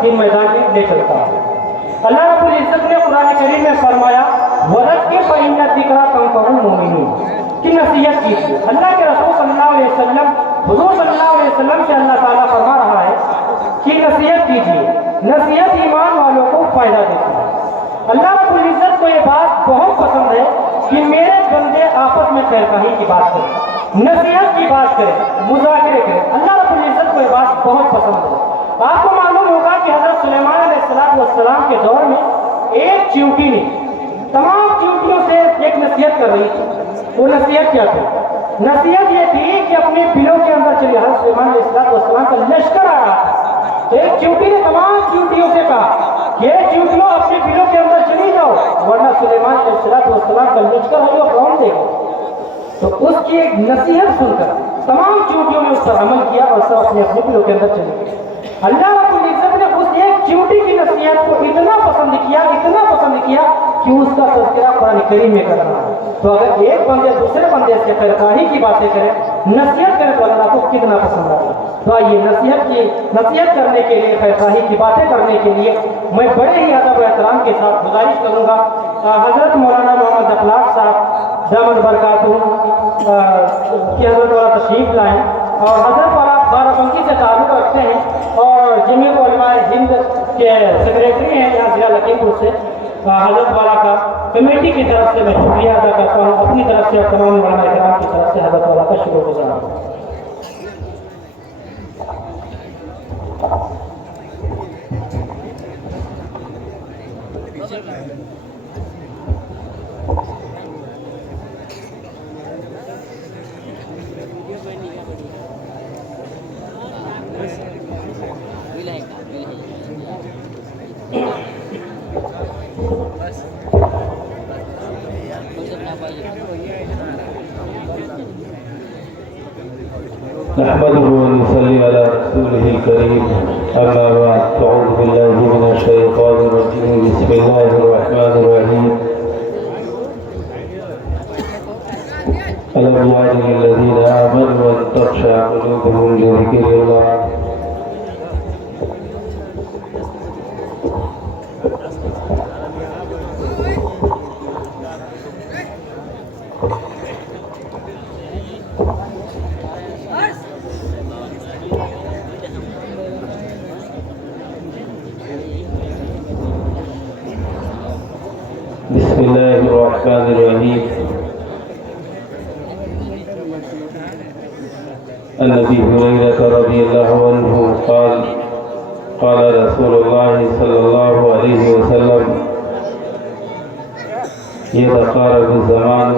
حسین میدان میں لے چلتا ہے۔ اللہ رب العزت نے قرآن کریم میں فرمایا وَذَكِّرْ فَإِنَّ الذِّكْرَىٰ تَنفَعُ الْمُؤْمِنِينَ کی نصیحت کیجیے۔ اللہ کے رسول صلی اللہ علیہ وسلم حضور صلی اللہ علیہ وسلم سے اللہ تعالیٰ فرما رہا ہے کہ نصیحت کیجیے، نصیحت ایمان والوں کو فائدہ دیتی ہے۔ اللہ رب العزت کو یہ بات بہت پسند ہے کہ میرے بندے آپس میں خیرخواہی کی بات کریں، نصیحت کی بات کریں، مذاکرے کریں۔ اللہ رب العزت کو یہ بات بہت پسند ہے۔ آپ کو معلوم ہوگا کہ حضرت سلیمان علیہ السلام کے دور میں ایک چیونٹی نے تمام چیونٹیوں سے ایک نصیحت کر رہی تھی۔ وہ نصیحت کیا تھی؟ نصیحت یہ تھی کہ اپنے بلوں کے اندر چلی۔ حضرت سلیمان علیہ السلام کا لشکر آ رہا تھا تو ایک چیونٹی نے تمام چیونٹیوں سے کہا کہ یہ چیونٹیوں اپنے بلوں کے اندر چلی جاؤ ورنہ سلیمان علیہ السلام کا لشکر ہے جو کون دے گا۔ تو اس کی ایک نصیحت سن کر تمام چیونٹیوں نے اس پر عمل کیا اور سب اپنے اپنے بلوں کے اندر چلے گئے۔ اللہ رب العزت نے اس ایک چیونٹی کی نصیحت کو اتنا پسند کیا کہ اس کا تذکرہ قرآن کریم میں کر رہا ہے۔ تو اگر ایک بندے دوسرے بندے سے خیرخواہی کی باتیں کرے، نصیحت کرے تو اللہ کو کتنا پسند آتا ہے۔ تو آئیے نصیحت کرنے کے لیے، خیرخواہی کی باتیں کرنے کے لیے میں بڑے ہی ادب و احترام کے ساتھ گزارش کروں گا حضرت مولانا محمد اخلاق صاحب دامت برکاتہ کی حضرت والا تشریف لائیں، اور حضرت والا بارہ بنکی سے تعلق رکھتے ہیں اور جمعیت علماء ہند کے سیکریٹری ہیں یہاں ضلع لکھیم پور سے۔ حضرت والا کا کمیٹی کی طرف سے میں شکریہ ادا کرتا ہوں، اپنی طرف سے اور تمام علماء کرام کی طرف سے حضرت والا کا شکر گزار ہوں۔ نحمده ونصلي على رسوله الكريم أما بعد فأعوذ بالله من الشيطان الرجيم بسم الله الرحمن الرحيم ألم يعن للذين آمنوا أن تخشع قلوبهم لذكر الله بسم الله الرحمن الرحيم عن أبي هريرة رضي الله عنه قال قال رسول الله صلى الله عليه وسلم يتقارب الزمان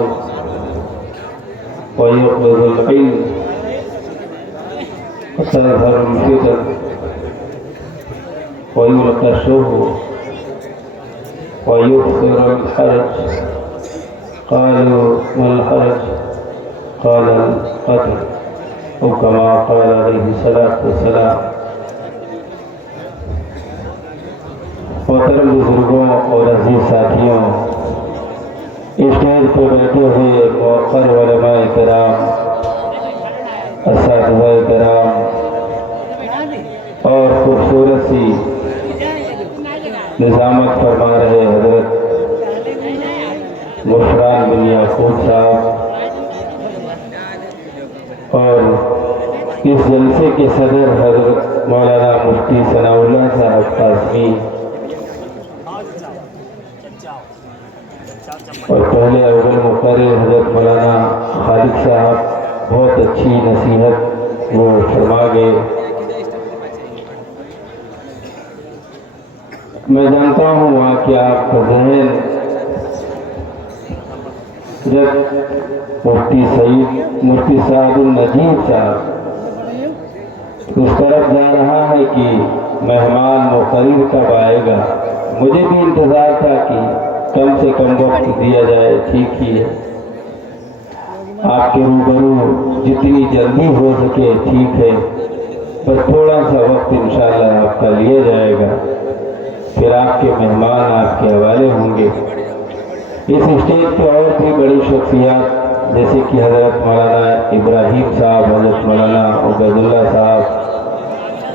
ويقبض العلم وتظهر الفتن ويلقى الشهر ويكثر الحرج قالوا ما الحرج قال القتل أو كما قال عليه الصلاة والسلام۔ محترم بزرگوں اور عزیز ساتھیوں، اسٹیج پہ بیٹھے ہوئے موقر علماء کرام، اساتذہ کرام اور خوبصورت سی نظامت فرما رہے حضرت مفران بن یعقوب صاحب اور اس جلسے کے صدر حضرت مولانا مفتی ثناء اللہ صاحب قاسمی اور پہلے اول مقرر حضرت مولانا خالد صاحب بہت اچھی نصیحت وہ فرما گئے۔ میں جانتا ہوں وہاں کہ آپ کا ذہن جب مفتی سعد النجیب صاحب اس طرف جا رہا ہے کہ مہمان مقرر کب آئے گا، مجھے بھی انتظار تھا کہ کم سے کم وقت دیا جائے، ٹھیک ہی ہے، آپ کے روبرو جتنی جلدی ہو سکے ٹھیک ہے، بس تھوڑا سا وقت انشاءاللہ آپ کا لیا جائے گا، پھر آپ کے مہمان آپ کے حوالے ہوں گے۔ اس اسٹیج پہ اور بھی بڑی شخصیات جیسے کہ حضرت مولانا ابراہیم صاحب، حضرت مولانا عبید اللہ صاحب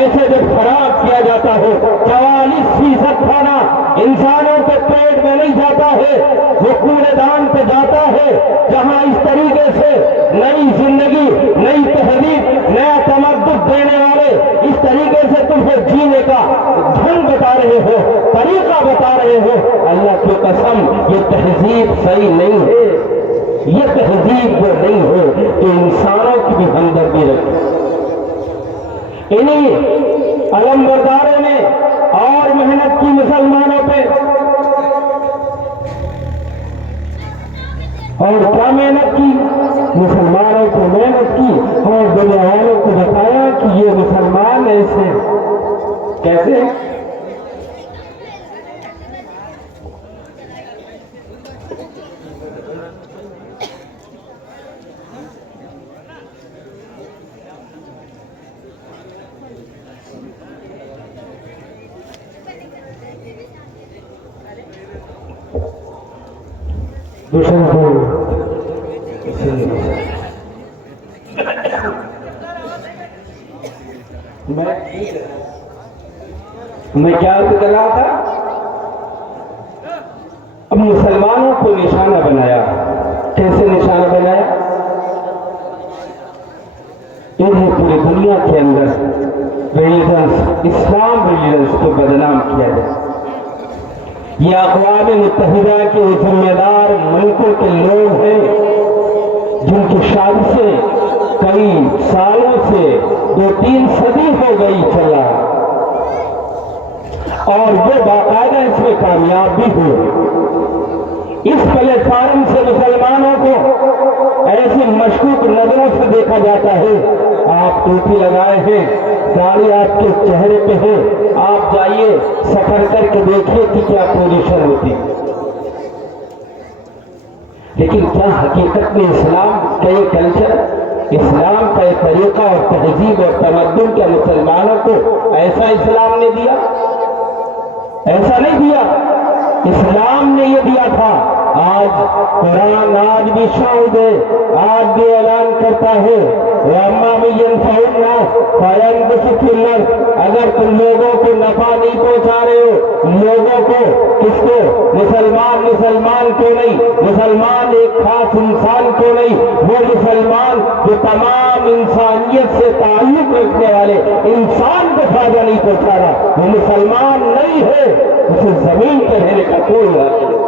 ایسے جب خراب کیا جاتا ہو 44% کھانا انسانوں کے پیٹ میں نہیں جاتا ہے، وہ کوڑے دان پہ جاتا ہے، جہاں اس طریقے سے نئی زندگی، نئی تہذیب، نیا تمدن دینے والے اس طریقے سے تمہیں جینے کا ڈھنگ بتا رہے ہو، طریقہ بتا رہے ہو، اللہ کی قسم یہ تہذیب صحیح نہیں ہے، یہ تہذیب وہ نہیں ہے جو انسانوں کی بھی ہمدردی رکھے۔ انہی علم برداروں نے اور محنت کی مسلمانوں پہ، اور کیا محنت کی؟ مسلمانوں کو محنت کی اور دنیا والوں کو بتایا کہ یہ مسلمان ایسے کیسے۔ میں کیا کر رہا تھا؟ اب مسلمانوں کو نشانہ بنایا۔ کیسے نشانہ بنایا؟ انہیں پوری دنیا کے اندر ریلیجنس، اسلام ریلیجنس کو بدنام کیا جائے۔ یہ اقوام متحدہ کے ذمہ دار ملکوں کے لوگ ہیں جن کی سازشیں کئی سالوں سے 2-3 صدی ہو گئی چلا، اور وہ باقاعدہ اس میں کامیاب بھی ہوئے۔ اس پلیٹ فارم سے مسلمانوں کو ایسی مشکوک نظروں سے دیکھا جاتا ہے۔ آپ ٹوپی لگائے ہیں، داڑھی آپ کے چہرے پہ ہے، آپ جائیے سفر کر کے دیکھیے کہ کیا پوزیشن ہوتی، لیکن کیا حقیقت میں اسلام کا یہ کلچر، اسلام کا یہ طریقہ اور تہذیب اور تمدن کیا مسلمانوں کو ایسا اسلام نے دیا؟ ایسا نہیں دیا۔ اسلام نے یہ دیا تھا۔ آج قرآن آج بھی شاہد ہے، آج بھی اعلان کرتا ہے وَأَمَّا مَن يَنفَعُ النَّاسَ فَيَنبَسُطُ فِي الْأَرْضِ۔ اگر تم لوگوں کو نفع نہیں پہنچا رہے ہو، لوگوں کو، کس کو؟ مسلمان کو نہیں، مسلمان ایک خاص انسان کو نہیں، وہ مسلمان جو تمام انسانیت سے تعلق رکھنے والے انسان کو فائدہ نہیں پہنچا رہا، وہ مسلمان نہیں ہے، اسے زمین پہ رہنے کا کوئی حق نہیں۔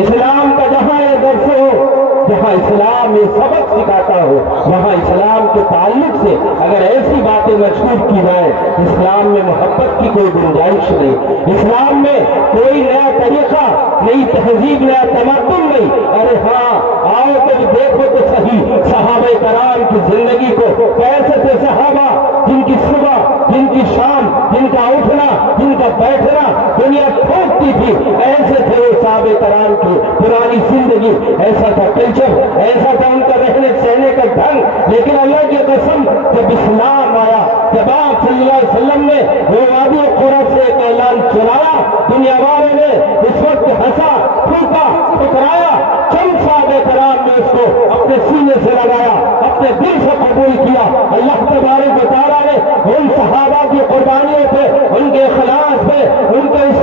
اسلام کا جہاں یہ درس ہو، جہاں اسلام یہ سبق سکھاتا ہو، وہاں اسلام کے تعلق سے اگر ایسی باتیں مشہور کی جائے، اسلام میں محبت کی کوئی گنجائش نہیں، اسلام میں کوئی نیا طریقہ، نئی تہذیب، نیا تمدن نہیں۔ ارے ہاں، آؤ تو دیکھو تو صحیح صحابہ کرام کی زندگی کو، کیسے تھے صحابہ جن کی صبح، جن کی شام، جن کا اٹھنا، جن کا بیٹھنا دنیا ٹھوکتی تھی، ایسے تھے وہ صحابہ کرام کی پرانی زندگی، ایسا تھا کلچر، ایسا تھا ان کا رہنے سہنے کا ڈھنگ۔ لیکن اللہ کی قسم جب اسلام آیا، جب آپ صلی اللہ علیہ وسلم نے وہ وادی قرہ سے ایک اعلان چلایا، دنیا والوں نے اس وقت ہنسا، پھونکا، ٹکرایا، چند صحابہ کرام نے اس کو اپنے سینے سے لگایا، اپنے دل سے قبول کیا۔ اللہ تبارک و تعالیٰ نے ان صحابہ کی قربانیوں پہ، ان کے اخلاص پہ، ان کے اس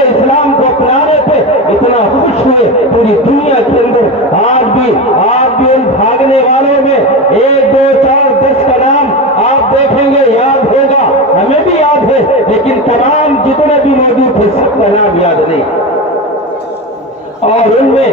اسلام کو اپنانے پہ اتنا خوش ہوئے پوری دنیا کے اندر۔ آج بھی ان بھاگنے والوں میں 1 2 4 10 کا نام آپ دیکھیں گے، یاد ہوگا، ہمیں بھی یاد ہے، لیکن تمام جتنے بھی موجود تھے سب کا نام یاد نہیں۔ اور ان میں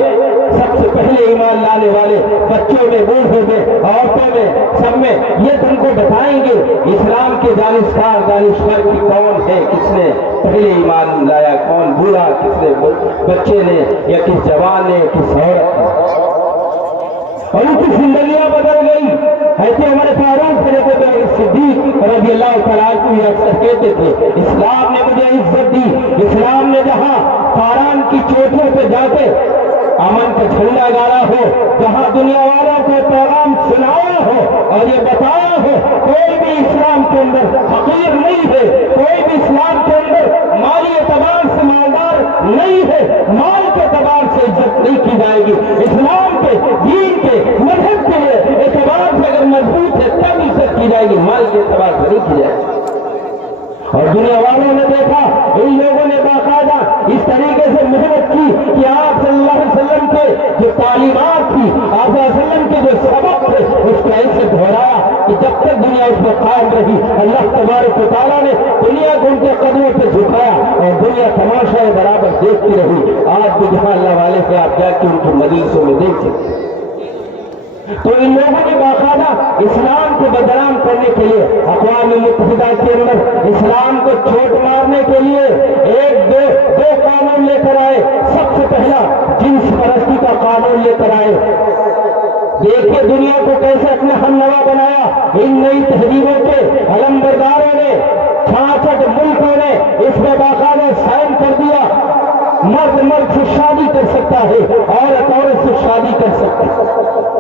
سب سے پہلے ایمان لانے والے بچوں میں، بوڑھوں میں، عورتوں میں، سب میں یہ تم کو بتائیں گے اسلام کے دانشور کی کون ہے، کس نے پہلے ایمان لایا، کون بوڑھا، کس نے، بچے نے یا کس جوان نے، کس عورت نے، اور ان کی زندگیاں بدل گئی۔ ایسے ہمارے فاروق صدیق رضی اللہ تعالیٰ عنہ اکثر کہتے تھے اسلام نے مجھے عزت دی، اسلام نے جہاں پہاڑوں کی چوٹیوں پہ جا کے امن کا جھنڈا گاڑا ہو، جہاں دنیا والوں کو پیغام سنایا ہو اور یہ بتایا ہو کوئی بھی اسلام کے اندر حقیر نہیں ہے، کوئی بھی اسلام کے اندر مالی اعتبار سے مالدار نہیں ہے، مال کے اعتبار سے عزت نہیں کی جائے گی، اسلام کے دین کے مذہب کے اعتبار سے اگر مضبوط ہے تب عزت کی جائے گی، مال کے اعتبار سے نہیں کی جائے گی۔ والوں نے دیکھا، ان لوگوں نے باقاعدہ اس طریقے سے محنت کی کہ آپ صلی اللہ علیہ وسلم کے جو تعلیمات تھی، آپ صلی اللہ علیہ وسلم کے جو سبق تھے، اس کو ایسے دہرایا کہ جب تک دنیا اس پر قائم رہی، اللہ تبارک و تعالیٰ نے دنیا کو ان کے قدموں پہ جھکایا اور دنیا تماشا برابر دیکھتی رہی۔ آج بھی جہاں اللہ والے سے آپ جا کے ان کے مجلسوں میں دیکھ سکتے ہیں۔ تو ان لوگوں نے باقاعدہ اسلام کو بدنام کرنے کے لیے اقوام متحدہ کے اندر اسلام کو چوٹ مارنے کے لیے دو قانون لے کر آئے۔ سب سے پہلا جنس پرستی کا قانون لے کر آئے۔ دیکھیے دنیا کو کیسے اپنے ہم نوا بنایا۔ ان نئی تہذیبوں کے علم برداروں نے 66 ملکوں نے اس میں باقاعدہ سائن کر دیا، مرد سے شادی کر سکتا ہے، عورت سے شادی کر سکتا ہے۔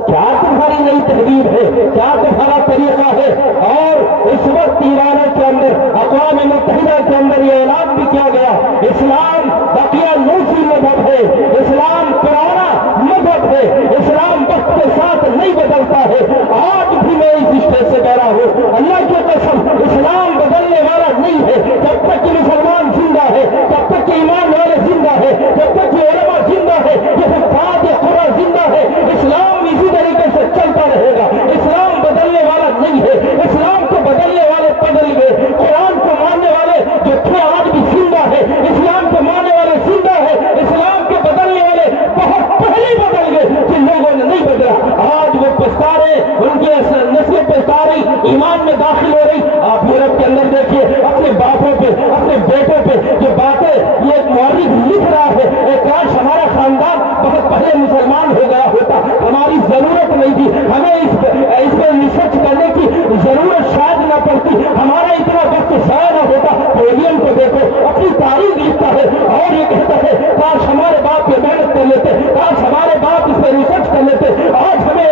کیا تمہاری نئی تہذیب ہے؟ کیا تمہارا طریقہ ہے؟ اور اس وقت ایران کے اندر اقوام متحدہ کے اندر یہ اعلان بھی کیا گیا، اسلام بقیہ نوسی مذہب ہے، اسلام پرانا مذہب ہے، اسلام وقت کے ساتھ نہیں بدلتا ہے۔ آج بھی میں اس رشتے سے ڈرا ہوں، اللہ کی قسم اسلام بدلنے والا نہیں ہے۔ جب تک کہ مسلمان زندہ ہے، جب تک کہ ایمان والے زندہ ہے، جب تک کہ علماء زندہ ہے، یہ حفاظ قرآن زندہ ہے، اسلام اسی طریقے سے چلتا رہے گا۔ اسلام بدلنے والا نہیں ہے۔ اسلام کو بدلنے والے بدل گئے، قرآن کو ماننے والے جو تھے آج بھی زندہ ہے، اسلام کو ماننے والے زندہ ہے، اسلام کے بدلنے والے بہت پہلے بدل گئے جن لوگوں نے نہیں بدلا۔ آج وہ پچھتا رہے، ان کی نسلیں پچھتا رہی، ایمان میں داخل ہو رہی۔ آپ یورپ کے اندر دیکھیے اپنے باپوں پہ، اپنے بیٹوں پہ جو باتیں یہ ایک مورخ لکھ رہا ہے، کاش ہمارا خاندان بہت پہلے مسلمان ہو گیا ہوتا، ہماری ضرورت نہیں تھی، ہمیں اس میں ریسرچ کرنے کی ضرورت شاید نہ پڑتی، ہمارا اتنا وقت ضائع نہ ہوتا۔ پولیم کو دیکھو اپنی تاریخ لکھتا ہے اور یہ کہتا ہے کاش ہمارے باپ یہ محنت کر لیتے، کاش ہمارے باپ اس پہ ریسرچ کر لیتے، آج ہمیں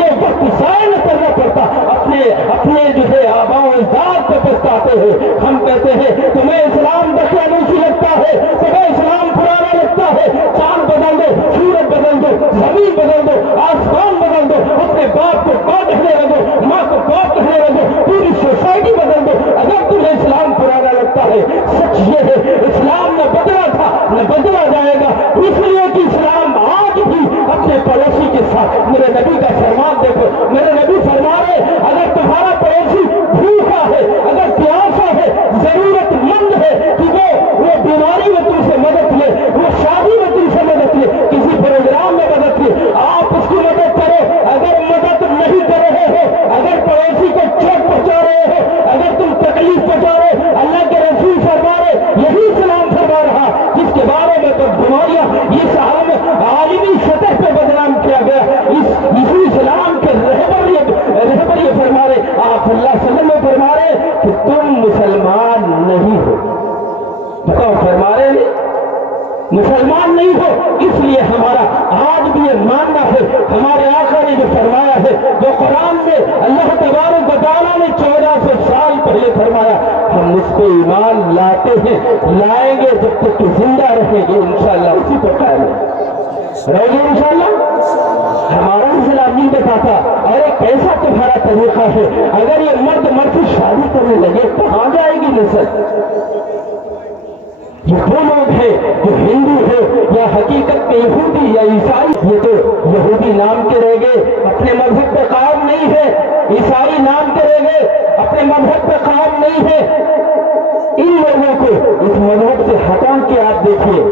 یہ وقت ضائع نہ کرنا پڑتا۔ اپنے جو ہے آباء و اجداد پہ پچھتاتے ہیں۔ ہم کہتے ہیں تمہیں اسلام بقیہ نوسی لگتا ہے، تمہیں اسلام پرانا لگتا ہے، چاند بدل دو، سورج بدل دو، زمین بدل دو، آسمان بدل دو، اپنے باپ کو باپ کہنے لگو، ماں کو باپ کہنے لگو، پوری سوسائٹی بدل دو اگر تمہیں اسلام پرانا لگتا ہے۔ سچ یہ ہے اسلام نہ بدلا تھا نہ بدلا جائے گا، اس لیے کہ اسلام آج بھی اپنے پڑوسی کے ساتھ، میرے نبی کا فرمان دیکھو، میرے نبی فرما رہے اگر تمہارا پڑوسی بھوکا ہے، اگر پیاسا ہے، ضرورت مند ہے کہ وہ بیماری میں تم سے مدد لے، وہ شادی میں تم سے مدد لے، کسی پروگرام میں مدد لے، آپ اس کی مدد کرو۔ اگر مدد نہیں کر رہے ہو، اگر پڑوسی کو چوٹ پہنچا رہے ہو، اگر تم تکلیف پہنچا رہے، اللہ کے رسول فرما رہے یہی اسلام فرما رہا جس کے بارے میں تو بیماریاں اس عالمی سطح پہ بدنام کیا گیا، اسی اسلام کے رہبر یہ فرما رہے، آپ صلی اللہ علیہ وسلم میں فرما رہے کہ تم مسلمان نہیں ہو۔ بتاؤ فرما رہے مسلمان نہیں ہو، اس لیے ہمارا آج بھی یہ ماننا ہے، ہمارے آقا نے جو فرمایا ہے، جو قرآن میں اللہ تبارک و تعالیٰ نے 1400 سال پہلے فرمایا، ہم اس پہ ایمان لاتے ہیں، لائیں گے جب تک کہ زندہ رہیں گے انشاءاللہ، اسی پر قائم رہو گے انشاءاللہ۔ ہمارا اسلام نہیں بتاتا ارے کیسا تمہارا طریقہ ہے، اگر یہ مرد سے شادی کرنے لگے کہاں جائے گی نسل؟ یہ وہ لوگ ہیں جو ہندو ہے یا حقیقت میں یہودی یا عیسائی، یہ تو یہودی نام کے رہ گئے، اپنے مذہب پہ قائم نہیں ہے، عیسائی نام کے رہ گئے، اپنے مذہب پہ قائم نہیں ہے۔ ان لوگوں کو اس مذہب سے ہٹا کے آپ دیکھیے،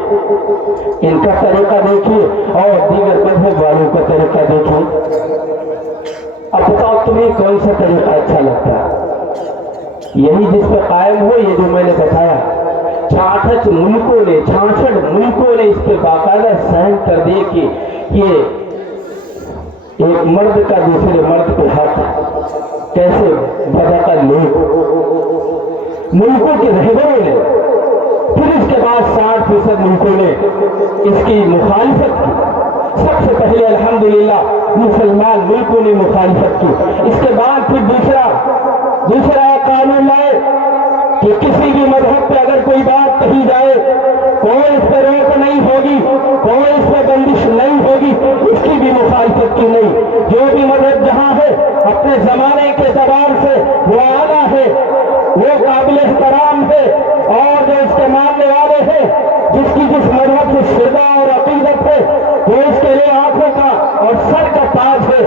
ان کا طریقہ دیکھیے اور دیگر مذہب والوں کا طریقہ دیکھیے۔ اب بتاؤ تمہیں کون سا طریقہ اچھا لگتا ہے؟ یہی جس پہ قائم ہو، یہ جو میں نے بتایا 66 ملکوں نے اس پہ باقاعدہ سائن کر دیے کہ یہ ایک مرد کا دوسرے مرد پہ حق کیسے بدعقل لوگ، ملکوں کے رہبروں نے، پھر اس کے بعد 60% ملکوں نے اس کی مخالفت کی۔ سب سے پہلے الحمدللہ مسلمان ملکوں نے مخالفت کی، اس کے بعد پھر دوسرا قانون لائے کہ کسی بھی مذہب پہ اگر کوئی بات کہی جائے، کوئی اس پہ روک نہیں ہوگی، کوئی اس پہ بندش نہیں ہوگی، اس کی بھی مخالفت کی نہیں۔ جو بھی مذہب جہاں ہے اپنے زمانے کے اعتبار سے وہ اعلیٰ ہے، وہ قابل احترام ہے، اور ہے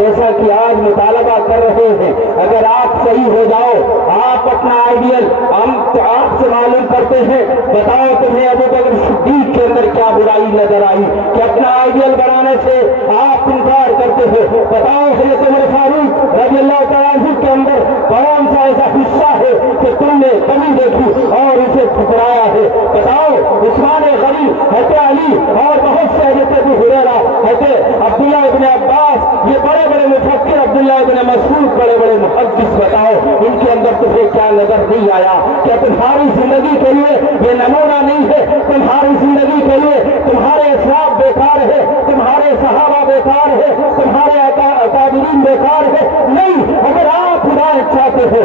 جیسا کہ آج مطالبہ کر رہے ہیں، اگر آپ صحیح ہو جاؤ، آپ اپنا آئیڈیل ہم آپ سے معلوم کرتے ہیں، بتاؤ تمہیں ابو بکر صدیق کے اندر کیا برائی نظر آئی کہ اپنا آئیڈیل بنانے سے آپ انکار کرتے ہو؟ بتاؤ حضرت عمر فاروق رضی اللہ تعالیٰ عنہ کے اندر کون سا ایسا حصہ ہے کہ تم نے کمی دیکھی اور اسے ٹھکرایا ہے؟ بتاؤ عثمان غنی، حضرت علی اور بہت سے حضرت ابو ہریرہ، حضرت عبداللہ ابن عباس، یہ بڑے بڑے مفکر، عبداللہ ابن مسعود، بڑے بڑے محدث، بتاؤ ان کے اندر تمہیں کیا نظر نہیں آیا؟ کیا تمہاری زندگی کے لیے یہ نمونہ نہیں ہے؟ تمہاری زندگی کے لیے تمہارے اسلاف بیکار ہے، تمہارے صحابہ بیکار ہے، تمہارے اکابرین بیکار ہے؟ نہیں، اگر آپ ہدایت چاہتے ہو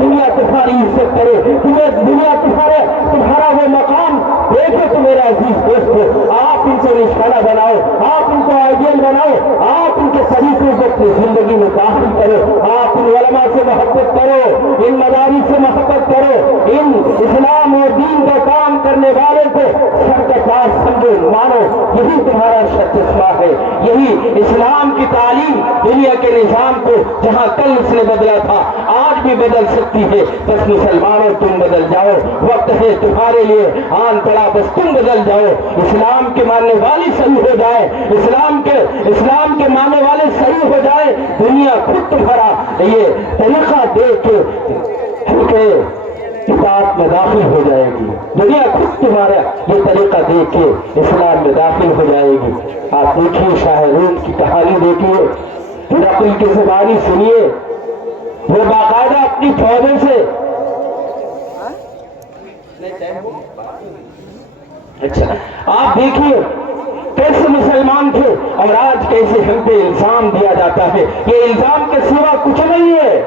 دنیا تمہاری عزت کرے، دنیا تمہارا وہ مقام دیکھو تو میرے عزیز دوستو، آپ ان کو نشانہ بناؤ، آپ ان کو آئیڈیل بناؤ، آپ ان کے طریقوں کو اپنی زندگی میں داخل کرو، آپ ان علماء سے محبت کرو، ان مدارس سے محبت کرو، ان اسلام اور دین کا کام کرنے والے کو سر کا تاج سمجھو، مانو یہی تمہارا چشمہ ہے، یہی اسلام کی تعلیم دنیا کے نظام کو جہاں کل اس نے بدلا تھا آج بھی بدل سکتی ہے۔ بس مسلمانوں تم بدل جاؤ، وقت ہے تمہارے لیے آن پڑا، بس تم بدل جاؤ، اسلام کے ماننے والے صحیح ہو جائے، اسلام کے ماننے والے صحیح ہو جائے، دنیا خود تمہارا یہ طریقہ دیکھ کے اطاعت میں داخل ہو جائے گی، دنیا خود تمہارا یہ طریقہ دیکھ کے اسلام میں داخل ہو جائے گی۔ آپ دیکھیے شاہ روم کی کہانی دیکھیے، ہرقل کی زبانی سنیے، وہ باقاعدہ اپنی فوجوں سے اچھا آپ دیکھیے کیسے مسلمان تھے اور آج کیسے ہم پہ الزام دیا جاتا ہے، یہ الزام کے سوا کچھ نہیں ہے،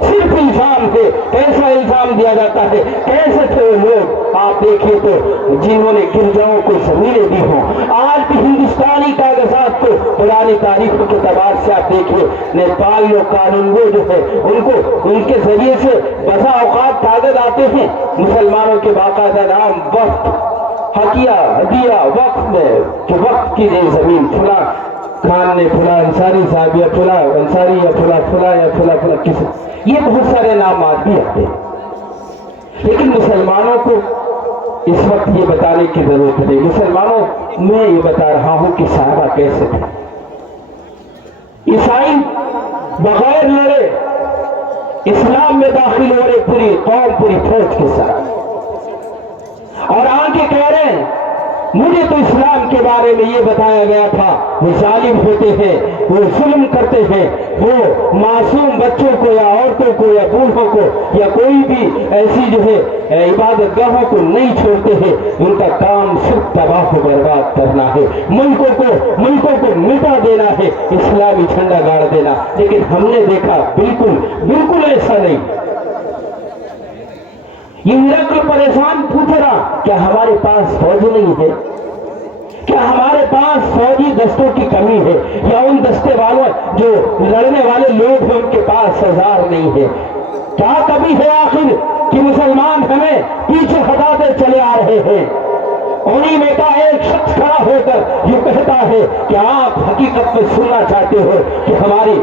صرف الزام ہے۔ کیسا الزام دیا جاتا ہے؟ کیسے تھے وہ لوگ؟ آپ دیکھیے تو جنہوں نے گرجاؤں کو زمینیں دی ہوں، آج بھی ہندوستانی کاغذات کو پرانی تاریخوں کے اعتبار سے آپ دیکھیے، نیپال لوگ قانون گو جو ہے ان کے ذریعے سے بسا اوقات کاغذ آتے ہیں، مسلمانوں کے باقاعدہ نام وقت حقیہ ہدیہ وقت میں کہ وقت کی زمین فلاں خان نے فلاں انصاری صاحب یا فلاں انصاری یا فلاں یا فلاں کس، یہ بہت سارے نام بھی آتے ہیں، لیکن مسلمانوں کو اس وقت یہ بتانے کی ضرورت نہیں۔ مسلمانوں میں یہ بتا رہا ہوں کہ صحابہ کیسے تھے۔ عیسائی بغیر لڑے اسلام میں داخل ہو رہے، پوری قوم پوری فوج کے ساتھ، اور آگے کہہ رہے ہیں مجھے تو اسلام کے بارے میں یہ بتایا گیا تھا وہ ظالم ہوتے ہیں، وہ ظلم کرتے ہیں، وہ معصوم بچوں کو یا عورتوں کو یا بوڑھوں کو یا کوئی بھی ایسی جو ہے عبادت گاہوں کو نہیں چھوڑتے ہیں، ان کا کام صرف تباہ و برباد کرنا ہے، ملکوں کو مٹا دینا ہے، اسلامی جھنڈا گاڑ دینا۔ لیکن ہم نے دیکھا بالکل ایسا نہیں۔ یہ ہرقل پریشان پوچھ رہا کیا ہمارے پاس فوج نہیں ہے؟ کیا ہمارے پاس فوجی دستوں کی کمی ہے؟ یا ان دستے والوں جو لڑنے والے لوگ ہیں ان کے پاس سزار نہیں ہے؟ کیا کمی ہے آخر کہ مسلمان ہمیں پیچھے ہٹاتے چلے آ رہے ہیں؟ انہی میں کا ایک شخص کھڑا ہو کر یہ کہتا ہے کہ آپ حقیقت میں سننا چاہتے ہو کہ ہماری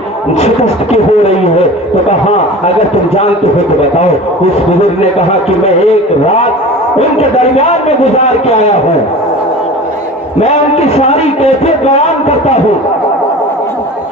شکست کیوں ہو رہی ہے؟ تو کہا اگر تم جانتے ہو تو بتاؤ۔ اس بزرگ نے کہا کہ میں ایک رات ان کے درمیان میں گزار کے آیا ہوں، میں ان کی ساری کیفیت بیان کرتا ہوں۔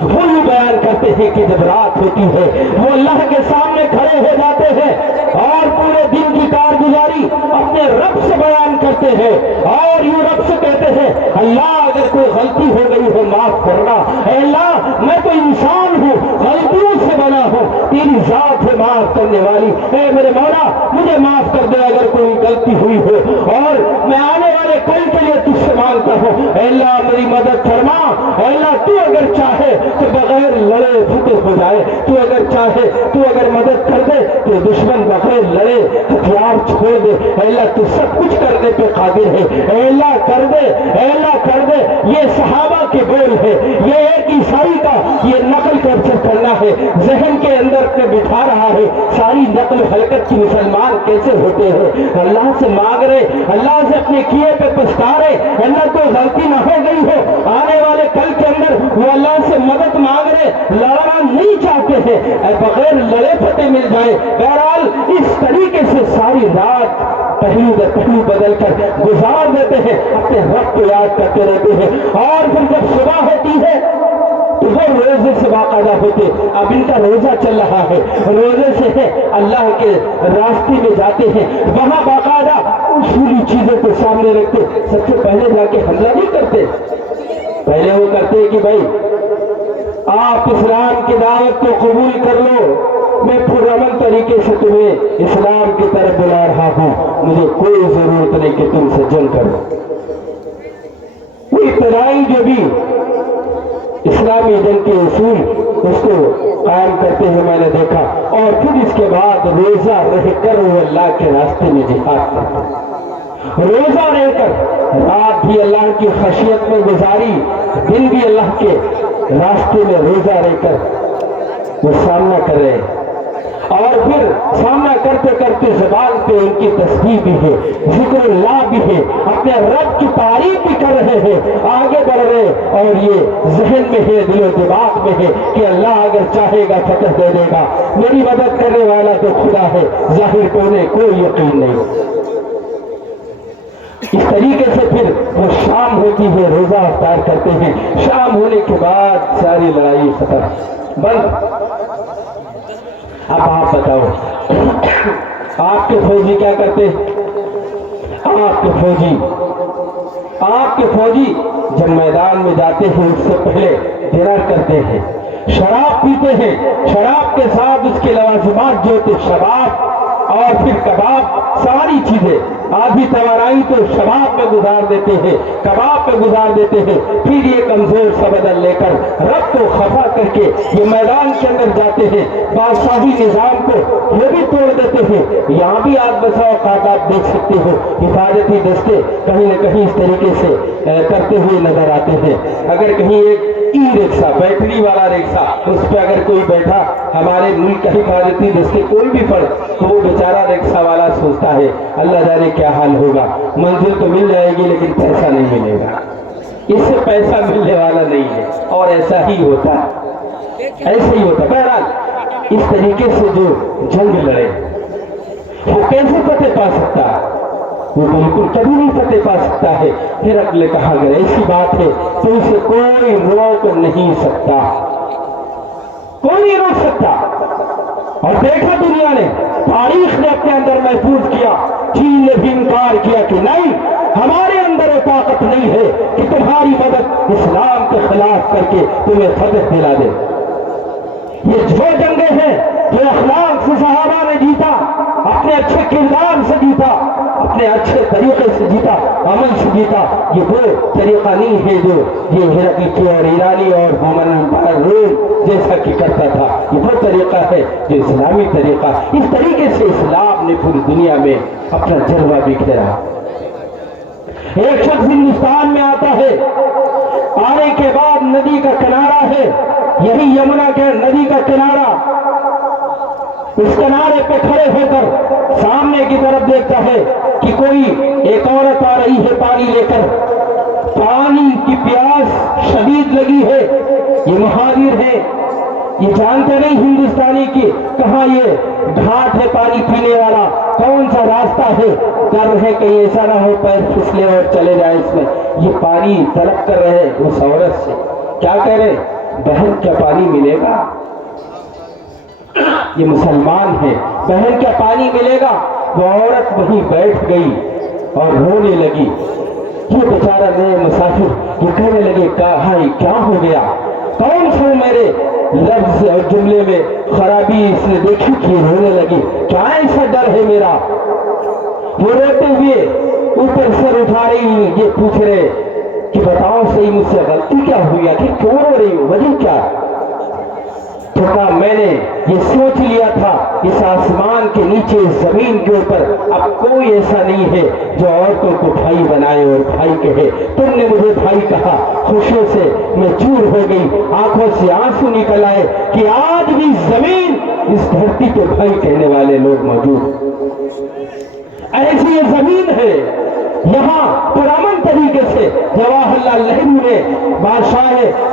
وہ یہ بیان کرتے ہیں کہ جب رات ہوتی ہے وہ اللہ کے سامنے کھڑے ہو جاتے ہیں اور پورے دن کی کارگزاری اپنے رب سے بیان کرتے ہیں اور یوں رب سے کہتے ہیں اللہ اگر کوئی غلطی ہو گئی ہو معاف کرنا، اے اللہ میں تو انسان ہوں، غلطیوں سے بنا ہوں، تیری ذات ہے معاف کرنے والی، اے میرے مولا مجھے معاف کر دے اگر کوئی غلطی ہوئی ہو، اور میں آنے والے کل کے لیے تجھ سے مانگتا ہوں اے اللہ میری مدد فرما، اے اللہ تو اگر چاہے تو بغیر لڑے فتح ہو جائے، تو اگر چاہے تو اگر مدد کر دے تو دشمن بغیر لڑے ہتھیار چھوڑ دے، اے اللہ تو سب کچھ کرنے پہ قادر ہے، اے اللہ کر دے، اے اللہ کر دے۔ یہ صحابہ کے بول ہے، یہ ایک عیسائی کا یہ نقل کیپچر کرنا ہے، ذہن کے اندر پہ بٹھا رہا ہے ساری نقل حرکت کی مسلمان کیسے ہوتے ہیں، اللہ سے مانگ رہے، اللہ سے اپنے کیے پہ پچھتا رہے، اللہ تو غلطی نہ ہو گئی ہو، آنے والے کل کے اندر وہ اللہ سے مدد مانگ لڑنا نہیں چاہتے ہیں، بغیر لڑے فتح مل جائے۔ بہرحال اس طریقے سے ساری رات پہلو در پہلو بدل کر گزار دیتے ہیں، اپنے رب کو یاد کرتے رہتے ہیں، اور پھر جب صبح ہوتی ہے تو وہ روزے سے باقاعدہ ہوتے۔ اب ان کا روزہ چل رہا ہے، روزے سے ہے اللہ کے راستے میں جاتے ہیں، وہاں باقاعدہ اصولی چیزوں کو سامنے رکھتے۔ سب سے پہلے جا کے حملہ نہیں کرتے، پہلے وہ کرتے کہ بھائی آپ اسلام کی دعوت کو قبول کر لو، میں پرامن طریقے سے تمہیں اسلام کی طرف بلا رہا ہوں، مجھے کوئی ضرورت نہیں کہ تم سے جنگ کرو۔ وہ ابتدائی جو بھی اسلامی جنگ کے اصول اس کو قائم کرتے ہیں میں نے دیکھا، اور پھر اس کے بعد روزہ رہ کر وہ اللہ کے راستے میں جہاد کرتے، روزہ رہ کر رات بھی اللہ کی خشیت میں گزاری، دن بھی اللہ کے راستے میں روزہ رہ کر وہ سامنا کر رہے ہیں، اور پھر سامنا کرتے کرتے زبان پہ ان کی تسبیح بھی ہے، ذکر اللہ بھی ہے، اپنے رب کی تعریف بھی کر رہے ہیں، آگے بڑھ رہے، اور یہ ذہن میں ہے، دل و دماغ میں ہے کہ اللہ اگر چاہے گا فتح دے دے گا، میری مدد کرنے والا تو خدا ہے، ظاہر کو انہیں کوئی یقین نہیں۔ اس طریقے سے پھر وہ شام ہوتی ہے، روزہ افطار کرتے ہیں، شام ہونے کے بعد ساری لڑائی ختم بند۔ اب آپ بتاؤ آپ کے فوجی کیا کرتے؟ آپ کے فوجی جب میدان میں جاتے ہیں اس سے پہلے ڈنر کرتے ہیں، شراب پیتے ہیں، شراب کے ساتھ اس کے لوازمات جو ہوتے شباب اور پھر کباب، ساری چیزیں آدھی توانائی تو شباب میں گزار دیتے ہیں، کباب میں گزار دیتے ہیں، پھر یہ کمزور سا بدن لے کر رب کو خفا کر کے یہ میدان کے اندر جاتے ہیں، بادشاہی نظام کو یہ بھی توڑ دیتے ہیں۔ یہاں بھی آج بسا اوقات آپ دیکھ سکتے ہو حفاظتی دستے کہیں نہ کہیں اس طریقے سے کرتے ہوئے نظر آتے ہیں۔ اگر کہیں ایک ای رکشا، بیٹری والا رکشا، اس پہ اگر کوئی بیٹھا ہمارے ملک کا حفاظتی دستے کوئی بھی پڑ تو وہ بیچارہ رکشا والا سوچتا ہے اللہ جانے کیا حال ہوگا، منزل تو مل جائے گی لیکن پیسہ نہیں ملے گا، اس سے پیسہ ملنے والا نہیں ہے، اور ایسا ہی ہوتا ہے، ایسا ہی ہوتا ہے۔ بہرحال اس طریقے سے جو جنگ لڑے وہ کیسے فتح پا سکتا ہے؟ وہ بالکل کبھی نہیں فتح پا سکتا ہے۔ پھر اگلے کہا اگر ایسی بات ہے تو اسے کوئی روک نہیں سکتا، کوئی نہیں روک سکتا۔ اور دیکھا دنیا نے، تاریخ نے اپنے اندر محفوظ کیا، چین نے بھی انکار کیا کہ نہیں، ہمارے اندر وہ طاقت نہیں ہے کہ تمہاری مدد اسلام کے خلاف کر کے تمہیں فتح دلا دے۔ یہ جو جنگیں ہیں جو اخلاق سے صحابہ نے جیتا، اپنے اچھے کردار سے جیتا، اپنے اچھے طریقے سے جیتا، عمل سے جیتا، یہ وہ طریقہ نہیں ہے جو یہ ہرقل اور ایرانی اور روم جیسا کہ کرتا تھا، یہ وہ طریقہ ہے جو اسلامی طریقہ۔ اس طریقے سے اسلام نے پوری دنیا میں اپنا جلوہ بکھیرا۔ ایک شخص ہندوستان میں آتا ہے، آنے کے بعد ندی کا کنارہ ہے، یہی یمنا کے ندی کا کنارہ، اس کنارے پہ کھڑے ہو کر سامنے کی طرف دیکھتا ہے کہ کوئی ایک عورت آ رہی ہے پانی لے کر، پانی کی پیاس شدید لگی ہے، یہ مہاجر ہے، یہ جانتے نہیں ہندوستانی کی کہاں یہ گھاٹ ہے پانی پینے والا، کون سا راستہ ہے، ڈر ہے کہیں ایسا نہ ہو پیر پھسلے اور چلے جائے اس میں۔ یہ پانی طلب کر رہے اس عورت سے، کیا کہہ رہے؟ بہن کیا پانی ملے گا؟ یہ مسلمان ہے، بہن کیا پانی ملے گا؟ وہ عورت وہیں بیٹھ گئی اور رونے لگی۔ یہ بیچارہ نئے مسافر یہ کہنے لگے بھائی کیا ہو گیا؟ کون سا میرے لفظ اور جملے میں خرابی اس نے دیکھی کہ رونے لگی؟ کیا ایسا ڈر ہے میرا؟ وہ روتے ہوئے اوپر سر اٹھا رہی، یہ پوچھ رہے کہ بتاؤ صحیح مجھ سے غلطی کیا ہوئی ہے، کہ کیوں رو رہی ہو، وجہ کیا؟ تو کہا میں نے یہ سوچ لیا تھا اس آسمان کے نیچے زمین کے اوپر اب کوئی ایسا نہیں ہے جو عورتوں کو بھائی بنائے اور بھائی کہے، تم نے مجھے بھائی کہا، خوشیوں سے میں چور ہو گئی، آنکھوں سے آنسو نکل آئے کہ آج بھی زمین اس دھرتی پہ بھائی کہنے والے لوگ موجود، ایسی یہ زمین ہے۔ یہاں پرامن طریقے سے جواہر لال نہرو نے بادشاہ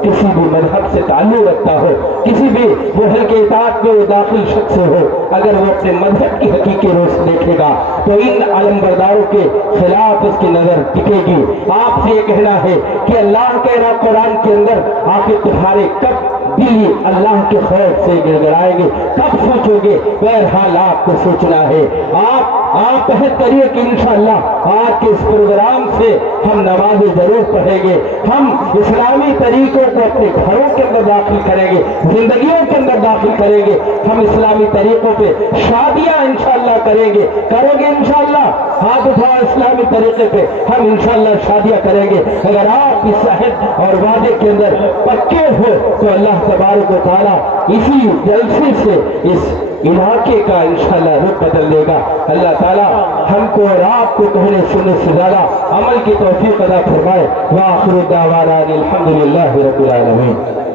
کسی بھی مذہب سے تعلق رکھتا ہو، کسی بھی محل کے اطاعت میں وہ داخل شخص ہو، اگر وہ اپنے مذہب کی حقیقی روش دیکھے گا تو ان علمبرداروں کے خلاف اس کی نظر ٹکے گی۔ آپ سے یہ کہنا ہے کہ اللہ کہہ رہا قرآن کے اندر، آخر تمہارے کب دل اللہ کے خوف سے گڑگڑائیں گے، کب سوچو گے؟ بہرحال آپ کو سوچنا ہے۔ آپ عہد کریے کہ انشاءاللہ آج کے اس پروگرام سے ہم نمازیں ضرور پڑھیں گے، ہم اسلامی طریقوں کو اپنے گھروں کے اندر داخل کریں گے، زندگیوں کے اندر داخل کریں گے، ہم اسلامی طریقوں پہ شادیاں انشاءاللہ کریں گے، کرو گے انشاءاللہ؟ ہاتھ اٹھاؤ، اسلامی طریقے پہ ہم انشاءاللہ شادیاں کریں گے۔ اگر آپ اس عہد اور وعدے کے اندر پکے ہو تو اللہ تبارک و تعالیٰ اسی جلسے سے اس علاقے کا انشاءاللہ رخ بدل دے گا۔ اللہ تعالیٰ ہم کو اور آپ کو کہنے سننے سے زیادہ عمل کی توفیق عطا فرمائے۔ وآخر دعوانا الحمدللہ رب العالمین۔